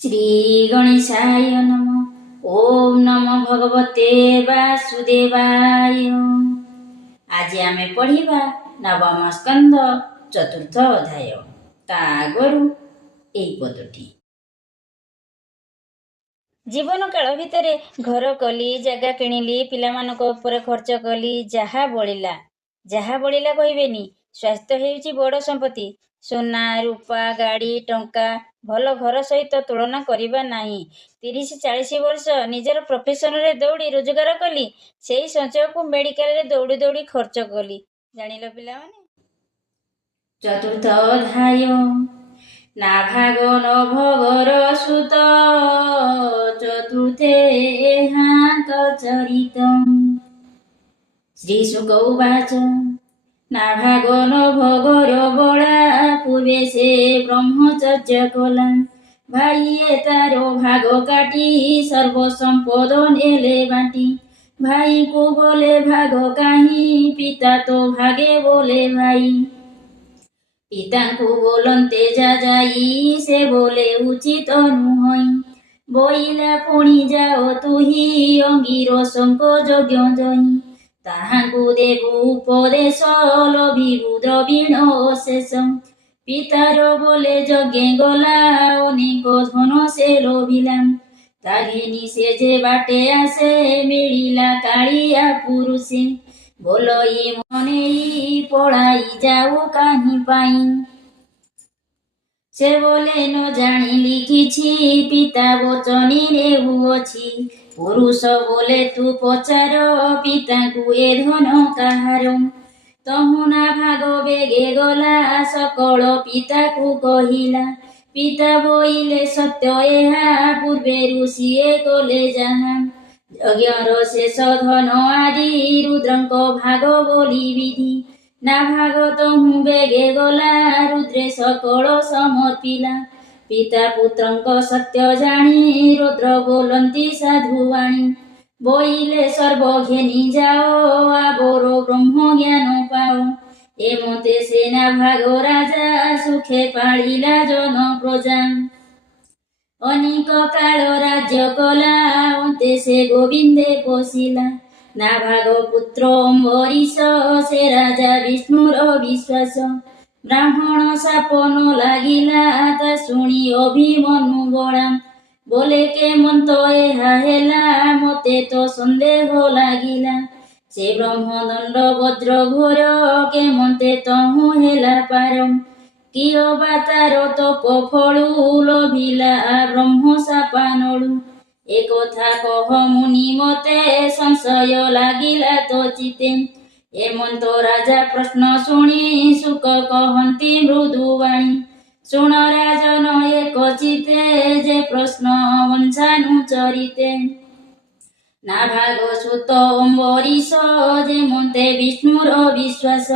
श्री गणेशाय नमः। ओम नमो भगवते वासुदेवाय। आज आमे पढ़िबा नवम स्कंद चतुर्थ अध्याय। ता आगरु एई पदटी। जीवन काल भितरे घर कली, जगह किणिली, पिलामानक उपरे खर्च कली, जहा बळिला कहिबेनी। स्वास्थ्य हेउची बड़ संपत्ति। सोना रूपा गाड़ी टंका भल घर सहित तुलना करिबा नाही। 30-40 वर्ष निजर प्रोफेशन रे दौड़ी रोजगार कली, सेई संचय को मेडिकल रे दौड़ी दौड़ी खर्च कली। जानिलो पिला माने। चतुर्थ अध्याय। नाभाग नभगर सुत चतुर्थे हांत चरितम्। श्री शुक उवाच। नाभाग नभगर बड़ा पूर्वे से ब्रह्मचर्य कला। भाइये तारो भाग काटी सर्व संपद नेले बाटी। भाई को बोले भाग काहीं, पिता तो भागे बोले भाई। पिता को बोलते जा जाई, से बोले उचित नुहई। बोइला पुणी जाओ तुही, अंगीर शंको यज्ञ जई। ताहांकु देबु उपदेश, लभिबु द्रविण अशेष। पितार बोले यज्ञे गला, अनेक धन से लोभिला। ताघेनी से जे बाटे आसे, मिलिला कालिया पुरुषे। बोलई मनेई पढ़ाई जाऊ काहीं पाई। से बोले न जानिली किछि, पिता वचनी नेउअछि। पुरुष बोले तू पचार, पिता को ए धन काहार। तहुना भाग बेगे गला, सकल पिता को कहिला। पिता बोइले सत्य एहा, पूर्वेरु सिए गले जाहा। यज्ञर शेष धन आदि, रुद्रंक भाग बोली विधि। ना भाग तहु बेगे गला, रुद्रे सकल समर्पिला। पिता पुत्रंक सत्य जानी, रुद्र बोलंती साधुवाणी। बोइले सर्व घेनी जाओ, आबोरो ब्रह्म ज्ञान पाओ। एमते सेना भाग राजा, सुखे पालिला जन प्रजा। अनेक काल राज्य कला, अन्ते से गोविंदे पोषिला। नाभाग पुत्र अम्बरीश, से राजा विष्णुर विश्वास। ब्राह्मण शाप न लागिला, ता शुणी अभिमन्यु बड़ा। बोले के मन्त एहा हेला, मते तो सन्देह लागिला। से ब्रह्मदंड वज्र घोर, के मन्ते तहु हेला पार। कियो बा तार तप फलु, लभिला ब्रह्म शापानलु। ए कथा कह मुनि मते, संशय लागिला तो चिते। एमंत राजा प्रश्न शुणी, शुक कहन्ति मृदुवाणी। शुण राजन एक चिते, जे प्रश्न वंशानुचरिते। नाभाग सुत अम्बरीश, जे मन्ते विष्णुर विश्वास।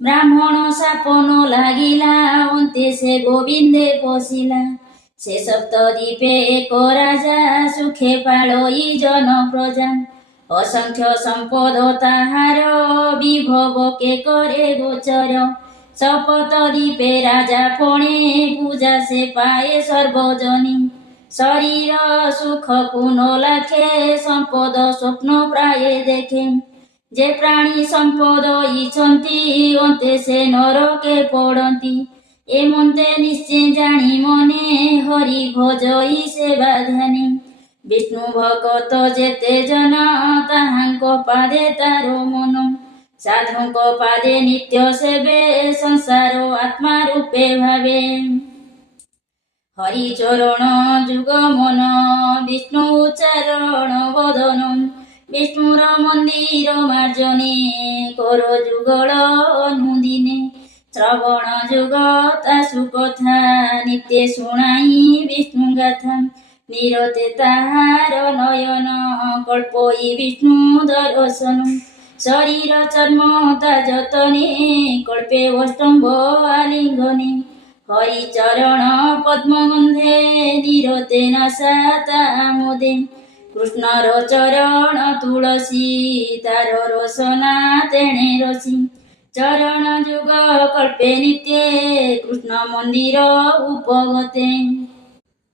ब्राह्मण शाप न लागिला, अन्ते से गोविंदे पोषिला। से सप्तद्वीपे एक राजा, सुखे पालई जन प्रजा। असंख्य संपद ताहार, विभव के करे गोचर। सप्तद्वीपे राजा फणे, पूजा से पाए सर्वजनी। शरीर सुख को न लाखे, संपद स्वप्न प्राय देखे। जे प्राणी संपद इच्छन्ति, अन्ते से नरके पड़न्ति। एमन्ते निश्चय जानी मने, हरि भजई सेवा ध्यानी। विष्णु भगत जेते जन, ताहांक पादे तारो मन। साधुंक पादे नित्य सेवे, संसार आत्मा रूपे भावे। हरि चरण जुग मन, विष्णु उच्चारण बदन। विष्णुर मंदिर मार्जने, कर जुगल अनुदिने। श्रवण जुग तासु कथा, नित्य शुणाई विष्णु गाथा। निरते ताहार नयन, कल्पई विष्णु दर्शन। शरीर चर्म ता जतने, कल्पे वष्टम्भ आलिंगने। हरि चरण पद्म गंधे, निरते नासा मोदे। कृष्णर चरण तुलसी, तार रसना तेणे रसी। चरण जुग कल्पे नित्ये, कृष्ण मंदिर उपगते।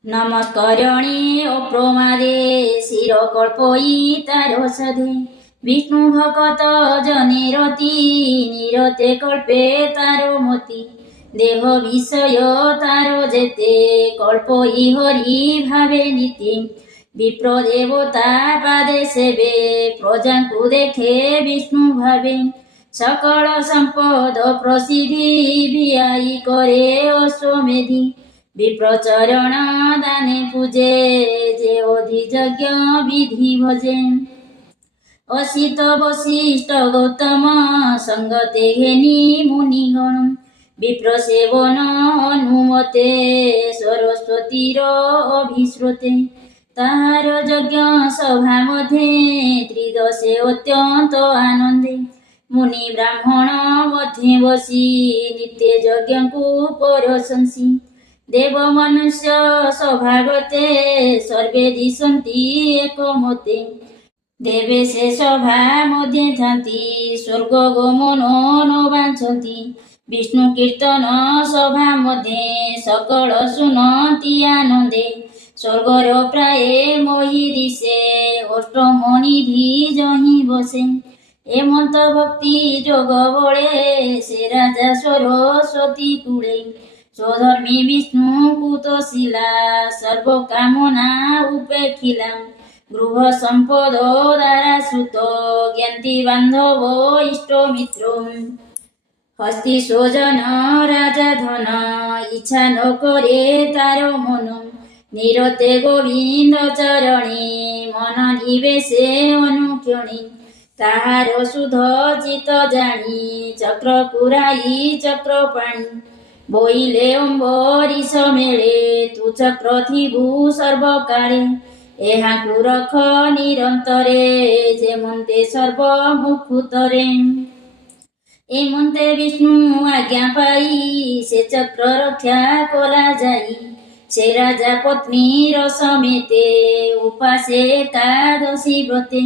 নমস্করণে অপ্রমাদে শিরকল্পয়ী তার সধে বিষ্ণু ভকত জনে রতি নিরতে কল্পে তার মতি দেহ বিষয় তার যেতে কল্পয়ী হরি ভাবে নীতি বিপ্র দেবতা পাদে সেবে প্রজাଙ୍କୁ দেখে বিষ্ণু ভাবে সকল সম্পদ প্রসিদ্ধি ভিয়াই করে অশ্বমেধি বিপ্রচরণ দানে পূজে যে অধিযজ্ঞ বিধি ভজে অসিত বশিষ্ঠ গৌতম সঙ্গতে ঘেনি মুনিগণ বিপ্র সেবন অনুমতে সরস্বতীর অভিশ্রুতে তাহার যজ্ঞ সভা মধ্যে ত্রিদশে অত্যন্ত আনন্দে মুনি ব্রাহ্মণ মধ্যে বসি নিত্য যজ্ঞଙ୍କୁ পরশଂସି দেব মনুষ্য স্বভাগতে সর্বে দিশন্তি একমতে দেবে সে সভা মধ্যে থাନ୍ତି স্বর্গ গমন ন বাঞ্ছନ୍ତି বিষ্ণু কীর্তন সভা মধ্যে সকল শুনନ୍ତି আনন্দে স্বর্গর প্রায় মহি দিশে অষ্টমনিধি জহি বসে এমন্ত ভক্তি যোগ বଳେ সে রাজা সরস্বতী কূলে স্বধর্মী বিষ্ণুଙ୍କୁ তୋଷିଲା সর্ব কামনা উপেক্ষিলা গৃহ সম্পদ দ্বারা শ্রুত জ্ঞাতি বান্ধব ইষ্ট মিত্র হস্তি স্বজন রাজা ধন ইচ্ছা ন করে তার মন নিরতে গোবিন্দ চরণে মন নিবেশে অনুক্ষণে তাহার সুধ চিত জানি চক্র পুরাই চক্র পাণি বইলে অম্বরীশ মেଳେ তু চক্র থিবু সর্বকাଳେ ଏହାକୁ ରଖ ନିରନ୍ତରେ ଯେମନ୍ତେ ସର୍ବମୁଖୁତରେ ଏମନ୍ତେ ବିଷ୍ଣୁ ଆଜ୍ଞା ପାଇ ସେ ଚକ୍ର ରକ୍ଷା କଲା ଯାଇ ସେ ରାଜା ପତ୍ନୀର ସମେତେ ଉପାସେ ଏକାଦଶୀ ବ୍ରତେ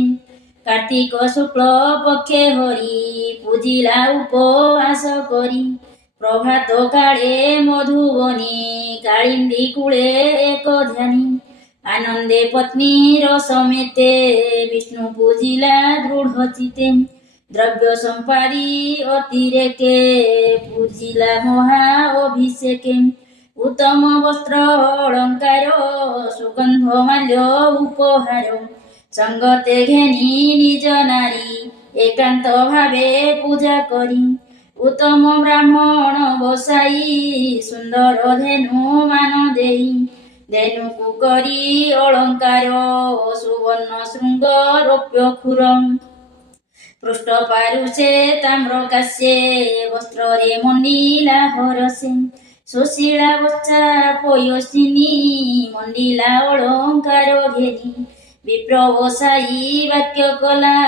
କାର୍ତ୍ତିକ ଶୁକ୍ଳ ପକ୍ଷେ ହରି ପୂଜିଲା ଉପବାସ କରି ପ୍ରଭାତ କାଳେ ମଧୁବନୀ କାଳିନ୍ଦୀ କୂଳେ ଏକ ଧ୍ୟାନୀ ଆନନ୍ଦେ ପତ୍ନୀର ସମେତେ ବିଷ୍ଣୁ ପୂଜିଲା ଦୃଢ଼ ଚିତେ ଦ୍ରବ୍ୟ ସମ୍ପାଦି ଅତିରେକେ ପୂଜିଲା ମହା ଅଭିଷେକେ ଉତ୍ତମ ବସ୍ତ୍ର ଅଳଙ୍କାର ସୁଗନ୍ଧ ମାଲ୍ୟ ଉପହାର ସଙ୍ଗତେ ଘେନି ନିଜ ନାରୀ ଏକାନ୍ତ ଭାବେ ପୂଜା କରି ଉତ୍ତମ ବ୍ରାହ୍ମଣ ବସାଇ ସୁନ୍ଦର ଧେନୁ ମାନ ଦେଇ ଧେନୁକୁ କରି ଅଳଙ୍କାର ସୁବର୍ଣ୍ଣ ଶୃଙ୍ଗ ରୌପ୍ୟ ଖୁର ପୃଷ୍ଠ ପାରୁଷେ ତାମ୍ର କାଶ୍ୟେ ବସ୍ତ୍ରରେ ମଣ୍ଡିଲା ହରସେ ସୁଶୀଳା ବଚ୍ଚା ପୟସିନୀ ମଣ୍ଡିଲା ଅଳଙ୍କାର ଘେନି ବିପ୍ର ବସାଇ ବାକ୍ୟ କଲା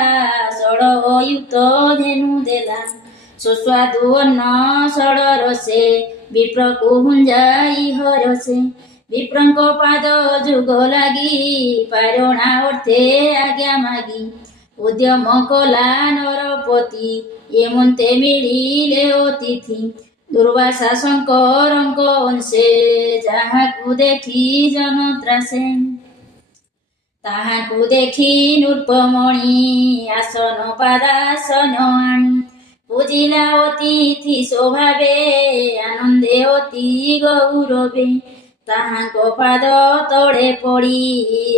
ଷଡ଼ଯୁକ୍ତ ଧେନୁ ଦେଲା ସୁସ୍ୱାଦୁ ଅନ୍ନ ଷଡ଼ରସେ ବିପ୍ରକୁ ହୁଞ୍ଜାଇ ହରସେ ବିପ୍ରଙ୍କ ପାଦ ଯୁଗ ଲାଗି ପାରଣା ଅର୍ଥେ ଆଜ୍ଞା ମାଗି ଉଦ୍ୟମ କଲା ନରପତି ଏମନ୍ତେ ମିଳିଲେ ଅତିଥି ଦୁର୍ବାସା ଶଙ୍କରଙ୍କ ଅଂଶେ ଯାହାକୁ ଦେଖି ଜନ ତ୍ରାସେ ତାହାକୁ ଦେଖି ନୃପମଣି ଆସନ ପାଦାସନ ଆଣି ପୂଜିଲା ଅତିଥି ସ୍ୱଭାବେ ଆନନ୍ଦେ ଅତି ଗୌରବେ ତାହାଙ୍କ ପାଦ ତଳେ ପଡ଼ି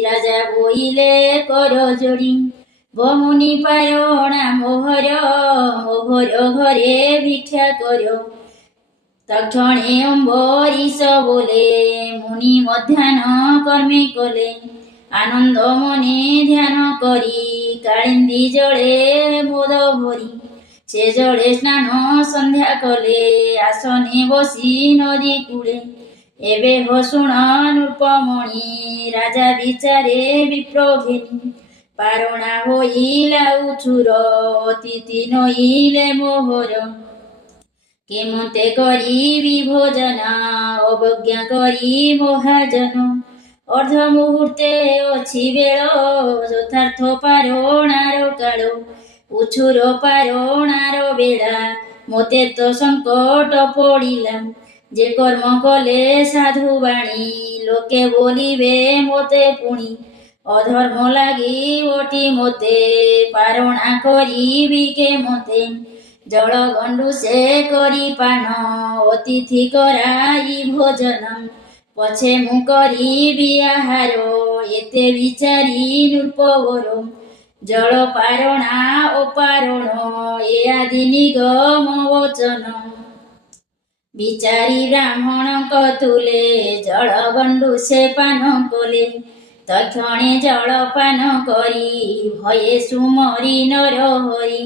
ରାଜା ବୋଇଲେ କର ଯୋଡ଼ି ବମୁନି ପାରଣା ମୋହର ଘରେ ଭିକ୍ଷା କର ତକ୍ଷଣେ ଅମ୍ବରୀଶ ବୋଲେ ମୁନି ମଧ୍ୟାହ୍ନ କର୍ମେ କଲେ ଆନନ୍ଦ ମନେ ଧ୍ୟାନ କରି କାଳିନ୍ଦୀ ଜଳେ ମୋଦ ଭରି ସେ ଜଳେ ସ୍ନାନ ସନ୍ଧ୍ୟା କଲେ ଆସନେ ବସି ନଦୀ କୂଳେ ଏବେ ହୋ ଶୁଣ ନୃପମଣି ରାଜା ବିଚାରେ ବିପ୍ର ଘେନି ପାରଣା ହୋଇଲା ଉଛୁର ଅତିଥି ନଇଲେ ମୋହର କେମନ୍ତେ କରିବି ଭୋଜନ ଅବଜ୍ଞା କରି ମହାଜନ ଅର୍ଦ୍ଧ ମୁହୂର୍ତ୍ତେ ଅଛି ବେଳ ଯଥାର୍ଥ ପାରଣାର କାଳ ଉଛୁର ପାରଣାର ବେଳା ମୋତେ ତ ସଙ୍କଟ ପଡ଼ିଲା ଯେ କର୍ମ କଲେ ସାଧୁ ବାଣୀ ଲୋକେ ବୋଲିବେ ମୋତେ ପୁଣି ଅଧର୍ମ ଲାଗି ଓଟି ମୋତେ ପାରଣା କରିବି କେ ମୋତେ ଜଳ ଗଣ୍ଡୁ ସେ କରି ପାନ ଅତିଥି କରାଇ ଭୋଜନ ପଛେ ମୁଁ କରିବି ଆହାର ଏତେ ବିଚାରି ନୃପବର ଜଳ ପାରଣା ଅପାରଣ ଏ ଆଦି ନିଗମ ବଚନ ବିଚାରି ବ୍ରାହ୍ମଣଙ୍କ ତୁଲେ ଜଳ ଗଣ୍ଡୁ ସେ ପାନ କଲେ ତକ୍ଷଣେ ଜଳ ପାନ କରି ଭୟେ ସୁମରି ନର ହରି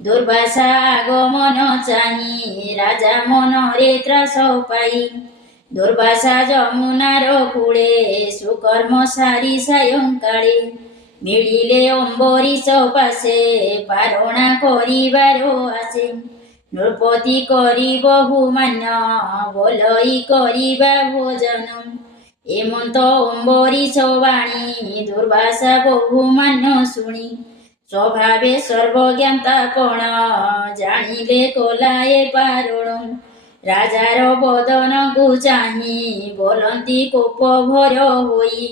ଦୁର୍ବାସା আগমନ ଚାହିଁ ରାଜା ମନରେ ତ୍ରାସ ପାଇ ଦୁର୍ବାସା ଯମୁନାର କୂଳେ ସୁକର୍ମ ସାରି ସାୟଙ୍କାଳେ ମିଳିଲେ ଅମ୍ବରୀଶ ପାଶେ ପାରଣା କରିବାର ଆସେ ନୃପତି କରି ବହୁମାନ୍ୟ ବୋଲଇ କରିବା ଭୋଜନ ଏମନ୍ତ ଅମ୍ବରୀଶ ବାଣୀ ଦୁର୍ବାସା ବହୁମାନ୍ୟ ଶୁଣି ସ୍ୱଭାବେ ସର୍ବଜ୍ଞାତା କଣ ଜାଣିଲେ କଲା ଏ ପାରଣ ରାଜାର ବଦନକୁ ଚାହିଁ ବୋଲନ୍ତି କୋପ ଭର ହୋଇ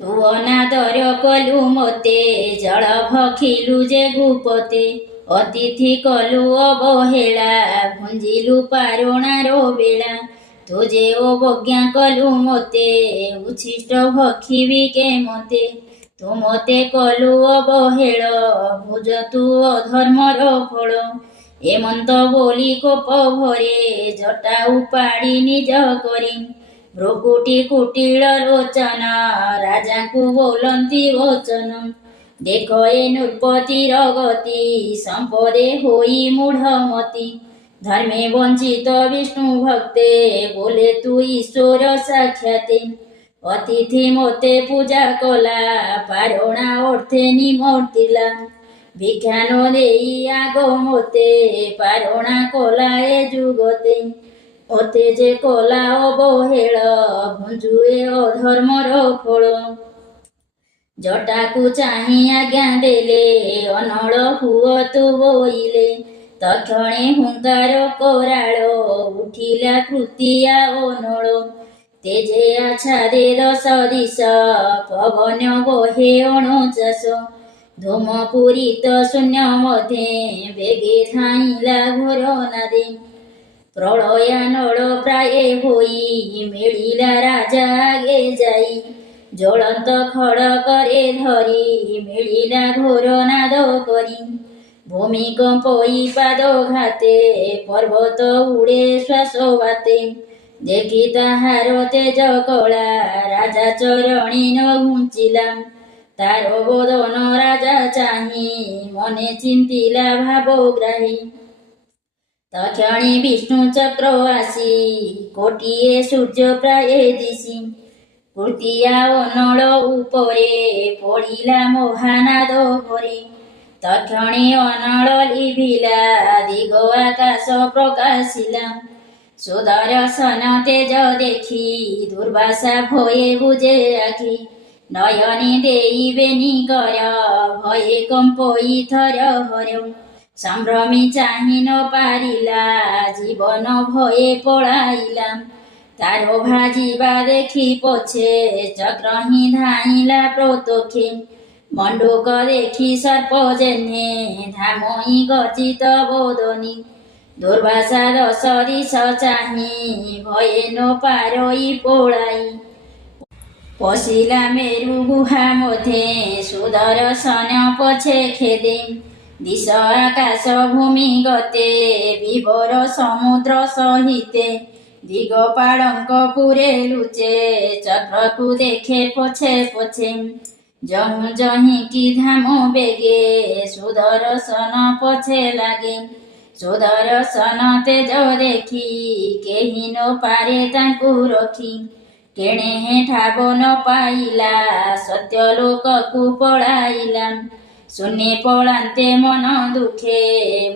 ତୁ ଅନାଦର କଲୁ ମୋତେ ଜଳ ଭଖିଲୁ ଯେ ଗୁପତେ ଅତିଥି କଲୁ ଅବହେଳା ଭୁଞ୍ଜିଲୁ ପାରଣାର ବେଳା ତୁ ଯେ ଅବଜ୍ଞା କଲୁ ମୋତେ ଉଚ୍ଛିଷ୍ଟ ଭଖିବି କେ ମୋତେ ତୁ ମୋତେ କଲୁ ଅବହେଳ ଭୁଜ ତୁ ଅଧର୍ମର ଫଳ ଏମନ୍ତ ବୋଲି କୋପ ଭରେ ଜଟା ଉପାଡ଼ି ନିଜ କରି ଭ୍ରୁକୁଟି କୁଟିଳ ଲୋଚନ ରାଜାଙ୍କୁ ବୋଲନ୍ତି ବଚନ ଦେଖ ଏ ନୃପତିର ଗତି ସମ୍ପଦେ ହୋଇ ମୂଢ଼ମତି ଧର୍ମେ ବଞ୍ଚିତ ବିଷ୍ଣୁ ଭକ୍ତେ ବୋଲେ ତୁ ଈଶ୍ୱର ସାକ୍ଷାତେ ଅତିଥି ମୋତେ ପୂଜା କଲା ପାରଣା ଅର୍ଥେ ନିମର୍ତ୍ତିଲା ଭିକ୍ଷା ନ ଦେଇ ଆଗ ମୋତେ ପାରଣା କଲା ଏ ଯୁଗତେ ମୋତେ ଯେ କଲା ଅବହେଳ ଭୁଞ୍ଜୁଏ ଅଧର୍ମର ଫଳ ଜଟାକୁ ଚାହିଁ ଆଜ୍ଞା ଦେଲେ ଅନଳ ହୁଅ ତୁ ବୋଇଲେ ତକ୍ଷଣେ ହୁଙ୍କାର କରାଳ ଉଠିଲା କୃତିଆ ଅନଳ ତେଜେ ଆଚ୍ଛାଦେ ଦଶ ଦିଶ ପବନ ବହେ ଅଣଚାଶ ଧୂମ ପୂରିତ ଶୂନ୍ୟ ମଧ୍ୟେ ବେଗେ ଧାଇଁଲା ଘୋର ନାଦେ ପ୍ରଳୟାନଳ ପ୍ରାୟ ହୋଇ ମିଳିଲା ରାଜା ଆଗେ ଯାଇ ଜ୍ୱଳନ୍ତ ଖଡ଼କରେ ଧରି ମିଳିଲା ଘୋର ନାଦ କରି ଭୂମିକମ୍ପଇ ପାଦ ଘାତେ ପର୍ବତ ଉଡ଼େ ଶ୍ୱାସ ବାତେ ଦେଖି ତାହାର ତେଜ କଳା ରାଜା ଚରଣୀ ନ ଘୁଞ୍ଚିଲା ତାର ବଦନ ରାଜା ଚାହିଁ ମନେ ଚିନ୍ତିଲା ଭାବଗ୍ରାହୀ ତକ୍ଷଣେ ବିଷ୍ଣୁ ଚକ୍ର ଆସି କୋଟିଏ ସୂର୍ଯ୍ୟ ପ୍ରାୟ ଦିଶି କୃତିଆ ଅନଳ ଉପରେ ପଡ଼ିଲା ମହାନାଦ ଭରି ତକ୍ଷଣେ ଅନଳ ଲିଭିଲା ଦିଗ ଆକାଶ ପ୍ରକାଶିଲା ସୁଦର୍ଶନ ତେଜ ଦେଖି ଦୁର୍ବାସା ଭୟେ ବୁଜେ ଆଖି ନୟନେ ଦେଇବେନି କର ଭୟେ କମ୍ପଇ ଥର ହର ସମ୍ଭ୍ରମୀ ଚାହିଁ ନ ପାରିଲା ଜୀବନ ଭୟେ ପଳାଇଲା ତାର ଭାଜିବା ଦେଖି ପଛେ ଚକ୍ର ହିଁ ଧାଇଁଲା ପ୍ରତୋକ୍ଷେ ମଣ୍ଡୁକ ଦେଖି ସର୍ପ ଜେହ୍ନେ ଧାମଇ ଗର୍ଜିତ ବଦନି ଦୁର୍ବାସା ଦଶ ଦିଶ ଚାହିଁ ଭୟେ ନ ପାରଇ ପଳାଇ ପଶିଲା ମେରୁ ଗୁହା ମଧ୍ୟେ ସୁଦର୍ଶନ ପଛେ ଖେଦେ ଦିଶ ଆକାଶ ଭୂମି ଗତେ ବିବର ସମୁଦ୍ର ସହିତେ ଦିଗପାଳଙ୍କ ପୁରେ ଲୁଚେ ଚକ୍ରକୁ ଦେଖେ ପଛେ ପଛେ ଯହୁଁ ଯହିଁକି ଧାମ ବେଗେ ସୁଦର୍ଶନ ପଛେ ଲାଗେ ସୁଦର୍ଶନ ତେଜ ଦେଖି କେହି ନ ପାରେ ତାଙ୍କୁ ରଖି କେଣେ ଠାବ ନ ପାଇଲା ସତ୍ୟ ଲୋକକୁ ପଳାଇଲା ଶୂନ୍ୟେ ପଳାନ୍ତେ ମନ ଦୁଃଖେ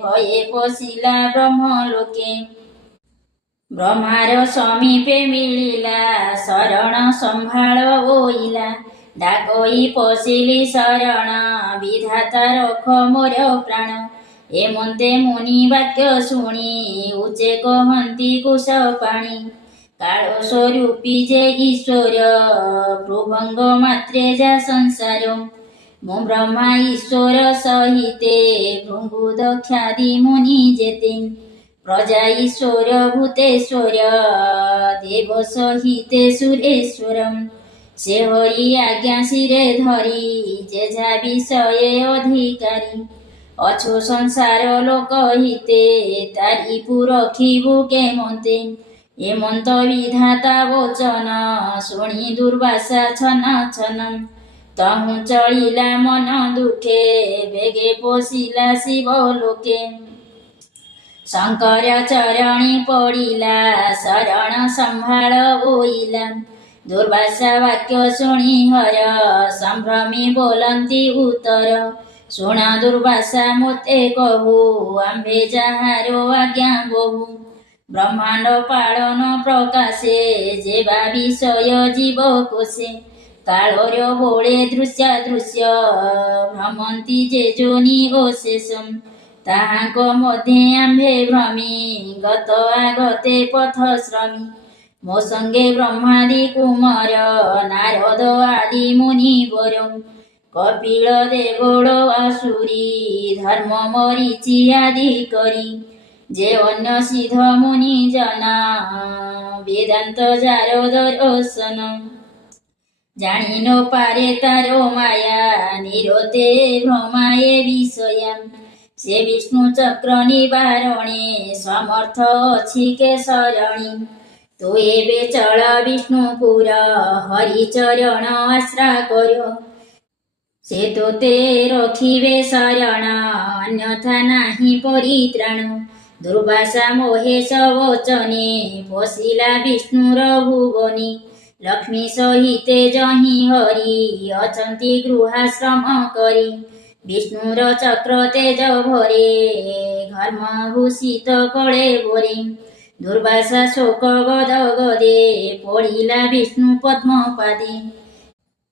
ଭୟେ ପଶିଲା ବ୍ରହ୍ମଲୋକେ ବ୍ରହ୍ମାର ସମୀପେ ମିଳିଲା ଶରଣ ସମ୍ଭାଳ ହୋଇଲା ଡାକଇ ପଶିଲି ଶରଣ ବିଧାତା ରଖ ମୋର ପ୍ରାଣ ଏମନ୍ତେ ମୁନି ବାକ୍ୟ ଶୁଣି ଉଚ୍ଚେ କହନ୍ତି କୁଶ ପାଣି। କାଳ ସ୍ୱରୂପୀ ଯେ ଈଶ୍ୱର ପ୍ରଭଙ୍ଗ ମାତ୍ରେ ଯା ସଂସାର। ମୁଁ ବ୍ରହ୍ମା ଈଶ୍ୱର ସହିତେ ଭୃଙ୍ଗୁ ଦକ୍ଷାଦି ମୁନି ଯେତେ। ପ୍ରଜା ଈଶ୍ୱର ଭୂତେଶ୍ୱର ଦେବ ସହିତେ ସୁରେଶ୍ୱର। ସେ ହରି ଆଜ୍ଞା ଶିରେ ଧରି ଯେଝା ବିଷये ଅଧିକାରୀ। ଅଛୁ ସଂସାର ଲୋକ ହିତେ ତାରିକୁ ରଖିବୁ କେମନ୍ତେ। ଏମନ୍ତ ବିଧାତା ବଚନ ଶୁଣି ଦୁର୍ବାସା ଛନ ଛନ। ତହୁଁ ଚଳିଲା ମନ ଦୁଃଖେ ବେଗେ ପଶିଲା ଶିବ ଲୋକେ। ଶଙ୍କର ଚରଣୀ ପଡ଼ିଲା ଶରଣ ସମ୍ଭାଳ ବୋଇଲା। ଦୁର୍ବାସା ବାକ୍ୟ ଶୁଣି ହର ସମ୍ଭ୍ରମୀ ବୋଲନ୍ତି ଉତ୍ତର। ଶୁଣ ଦୁର୍ବାସା ମୋତେ କହୁ ଆମ୍ଭେ ଯାହାର ଆଜ୍ଞା ବହୁ। ବ୍ରହ୍ମାଣ୍ଡ ପାଳନ ପ୍ରକାଶେ ଯେବା ବିଷୟ ଜୀବ କୋଷେ। କାଳର ବୋଳେ ଦୃଶ୍ୟାଦୃଶ୍ୟ ଭ୍ରମନ୍ତି ଯେ ଯୋନି ଅଶେଷ। ତାହାଙ୍କ ମଧ୍ୟେ ଆମ୍ଭେ ଭ୍ରମି ଗତ ଆଗତେ ପଥ ଶ୍ରମୀ। ମୋ ସଙ୍ଗେ ବ୍ରହ୍ମାଦି କୁମାର ନାରଦ ଆଦି ମୁନିବର। କପିଳ ଦେବଳ ଆସୁରୀ ଧର୍ମ ମରିଚି ଆଦି କରି। ଯେ ଅନ୍ୟ ସିଦ୍ଧ ମୁନି ଜନ ବେଦାନ୍ତ ଯାର ଦର୍ଶନ। ଜାଣି ନ ପାରେ ତାର ମାୟା ନିରତେ ଭ୍ରମାଏ ବିଷୟା। ସେ ବିଷ୍ଣୁ ଚକ୍ର ନିବାରଣେ ସମର୍ଥ ଅଛି କେଶରଣୀ। ତୁ ଏବେ ଚଳ ବିଷ୍ଣୁପୁର ହରିଚରଣ ଆଶ୍ରା କର। ସେ ତୋତେ ରଖିବେ ଶରଣ ଅନ୍ୟଥା ନାହିଁ ପରିତ୍ରାଣ। ଦୁର୍ବାସା ମହେଶ ବଚନେ ପଶିଲା ବିଷ୍ଣୁର ଭୁବନି। ଲକ୍ଷ୍ମୀ ସହିତେ ଯହିଁ ହରି ଅଛନ୍ତି ଗୃହାଶ୍ରମ କରି। ବିଷ୍ଣୁର ଚକ୍ର ତେଜ ଭରେ ଘର୍ମ ଭୂଷିତ କଳେ ବୋରେ। ଦୁର୍ବାସା ଶୋକ ଗଦ ଗଦେ ପଡ଼ିଲା ବିଷ୍ଣୁ ପଦ୍ମ ପାଦେ।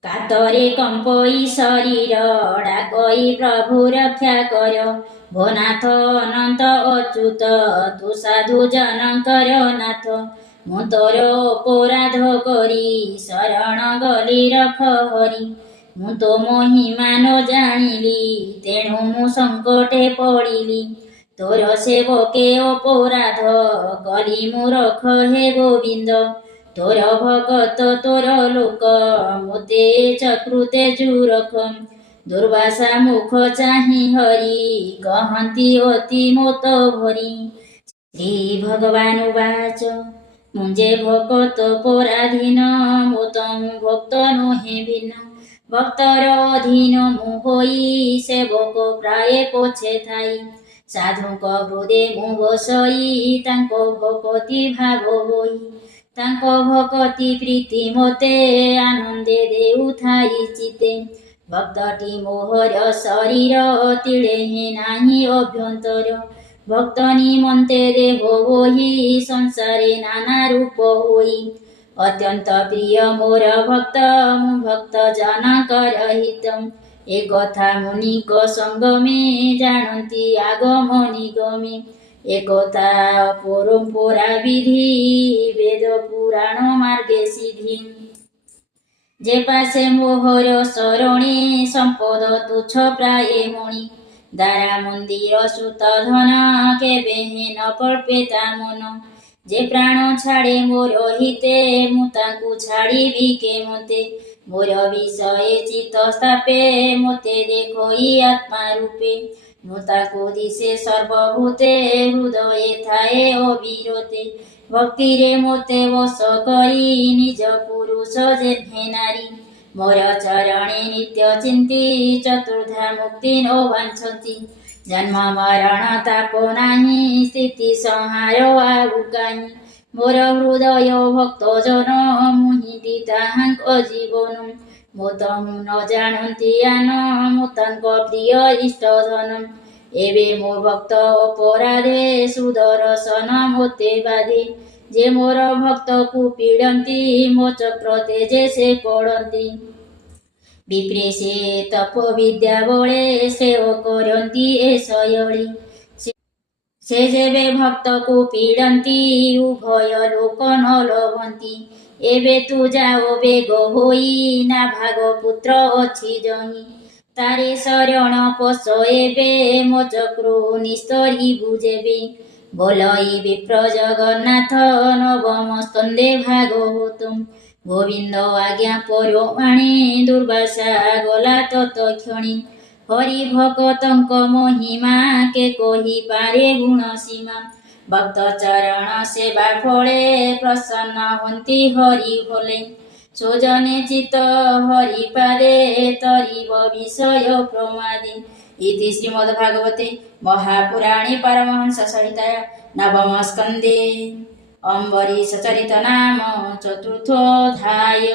କାତରେ କମ୍ପଇ ଶରୀର ଡାକଇ ପ୍ରଭୁ ରକ୍ଷା କର। ଭୋ ନାଥ ଅନନ୍ତ ଅଚ୍ୟୁତ ତୁ ସାଧୁ ଜନଙ୍କର ନାଥ। ମୁଁ ତୋର ଅପରାଧ କରି ଶରଣ ଗଲି ରଖ ହରି। ମୁଁ ତୋ ମହିମା ନ ଜାଣିଲି ତେଣୁ ମୁଁ ସଙ୍କଟେ ପଡ଼ିଲି। ତୋର ସେବକେ ଅପରାଧ କଲି ମୁଁ ରଖ ହେ ଗୋବିନ୍ଦ। ତୋର ଭଗତ ତୋର ଲୋକ ମୋତେ ଚକ୍ରୁତେ ଜୁରଖ। ଦୁର୍ବାସା ମୁଖ ଚାହିଁ ହରି କହନ୍ତି ଅତି ମୋତ ଭରି। ଶ୍ରୀ ଭଗବାନ ବାଚ ମୁଁ ଯେ ଭକତ ପରାଧୀନ ମୋ ତମୁ ଭକ୍ତ ନୁହେଁ ଭିନ୍ନ। ଭକ୍ତର ଅଧୀନ ମୁଁ ହୋଇ ସେବକ ପ୍ରାୟ ପଛେ ଥାଇ। ସାଧୁଙ୍କ ହୃଦେ ମୁଁ ବସଇ ତାଙ୍କ ଭକତି ଭାବ ହୋଇ। ତାଙ୍କ ଭକତି ପ୍ରୀତି ମୋତେ ଆନନ୍ଦେ ଦେଉଥାଇ ଚିତେ। ଭକ୍ତଟି ମୋହର ଶରୀର ତିଳେ ହିଁ ନାହିଁ ଅଭ୍ୟନ୍ତର। ଭକ୍ତ ନିମନ୍ତେ ଦେହ ବୋହି ସଂସାରେ ନାନା ରୂପ ହୋଇ। ଅତ୍ୟନ୍ତ ପ୍ରିୟ ମୋର ଭକ୍ତ ମୁଁ ଭକ୍ତ ଜନଙ୍କର ହିତ। ଏ କଥା ମୁନିଙ୍କ ସଙ୍ଗମେ ଜାଣନ୍ତି ଆଗମ ନିଗମେ। একথা পরম্পরা বিধি বেদ পুরাণ মার্গে সিধি। যে পাশে মোহর শরণে সম্পদ তুচ্ছ প্রায়ে মণি। দ্বারা মন্দির সুত ধন কেবে হেন কল্পে তা মন। যে প্রাণ ছাড়ে মোর হিতে ମୁଁ ତାକୁ ଛାଡ଼ିବି କେମତେ। ମୋର ବିଷୟ ଚିତ୍ତ ସ୍ଥାପେ ମୋତେ ଦେଖଇ ଆତ୍ମା ରୂପେ। ମୁଁ ତାକୁ ଦିଶେ ସର୍ବଭୂତେ ହୃଦଏ ଥାଏ ଅବିରତେ। ଭକ୍ତିରେ ମୋତେ ବଶ କରି ନିଜ ପୁରୁଷ ଯେହ୍ନେ ନାରୀ। ମୋର ଚରଣେ ନିତ୍ୟ ଚିନ୍ତି ଚତୁର୍ଦ୍ଧା ମୁକ୍ତି ନ ବାଞ୍ଛନ୍ତି। ଜନ୍ମ ମରଣ ତାପ ନାହିଁ ସ୍ଥିତି ସଂହାର ଆଉ କାହିଁ। ମୋର ହୃଦୟ ଭକ୍ତ ଜନ ମୁହିଁଟି ତାହାଙ୍କ ଜୀବନ। ମୁଁ ତମୁ ନ ଜାଣନ୍ତି ଆନ ମୁଁ ତାଙ୍କ ପ୍ରିୟ ଇଷ୍ଟ ଧନ। ଏବେ ମୋ ଭକ୍ତ ଅପରାଧେ ସୁଦର୍ଶନ ମୋତେ ବାଧେ। ଯେ ମୋର ଭକ୍ତକୁ ପୀଡ଼ନ୍ତି ମୋ ଚକ୍ର ତେଜେ ସେ ପଡ଼ନ୍ତି। ବିପ୍ରେ ସେ ତପ ବିଦ୍ୟା ବଳେ ଶ୍ରେୟ କରନ୍ତି ଏ ଶୟଳେ। ସେ ଯେବେ ଭକ୍ତକୁ ପୀଡ଼ନ୍ତି ଉଭୟ ଲୋକ ନ ଲୋଭନ୍ତି। ଏବେ ତୁ ଯାଅ ବେଗ ହୋଇ ନା ଭାଗ ପୁତ୍ର ଅଛି ଜହି। ତାରେ ଶରଣ ପୋଷ ଏବେ ମୋ ଚକ୍ରୁ ନିସ୍ତରିବୁ ଯେବେ। ବୋଲଇ ବିପ୍ର ଜଗନ୍ନାଥ ନବମ ସ୍କନ୍ଦେ ଭାଗବତମ୍। ଗୋବିନ୍ଦ ଆଜ୍ଞା ପରମାଣେ ଦୁର୍ବାସା ଗଲା ତତକ୍ଷଣେ। ହରି ଭକତଙ୍କ ମହିମା କେ କହିପାରେ ଗୁଣ ସୀମା। ଭକ୍ତ ଚରଣ ସେବା ଫଳେ ପ୍ରସନ୍ନ ହୁଅନ୍ତି ହରି ଭୋଲେ। ସୁଜନେ ଚିତ ହରିପାଦେ ତରିବ ବିଷୟ ପ୍ରମାଦେ। ଇତି ଶ୍ରୀମଦ୍ଭାଗବତେ ମହାପୁରାଣେ ପାରମହଂସ ସଂହିତାୟା ନବମ ସ୍କନ୍ଧେ ଅମ୍ବରୀଶ ଚରିତ ନାମ ଚତୁର୍ଥୋऽଧ୍ୟାୟ।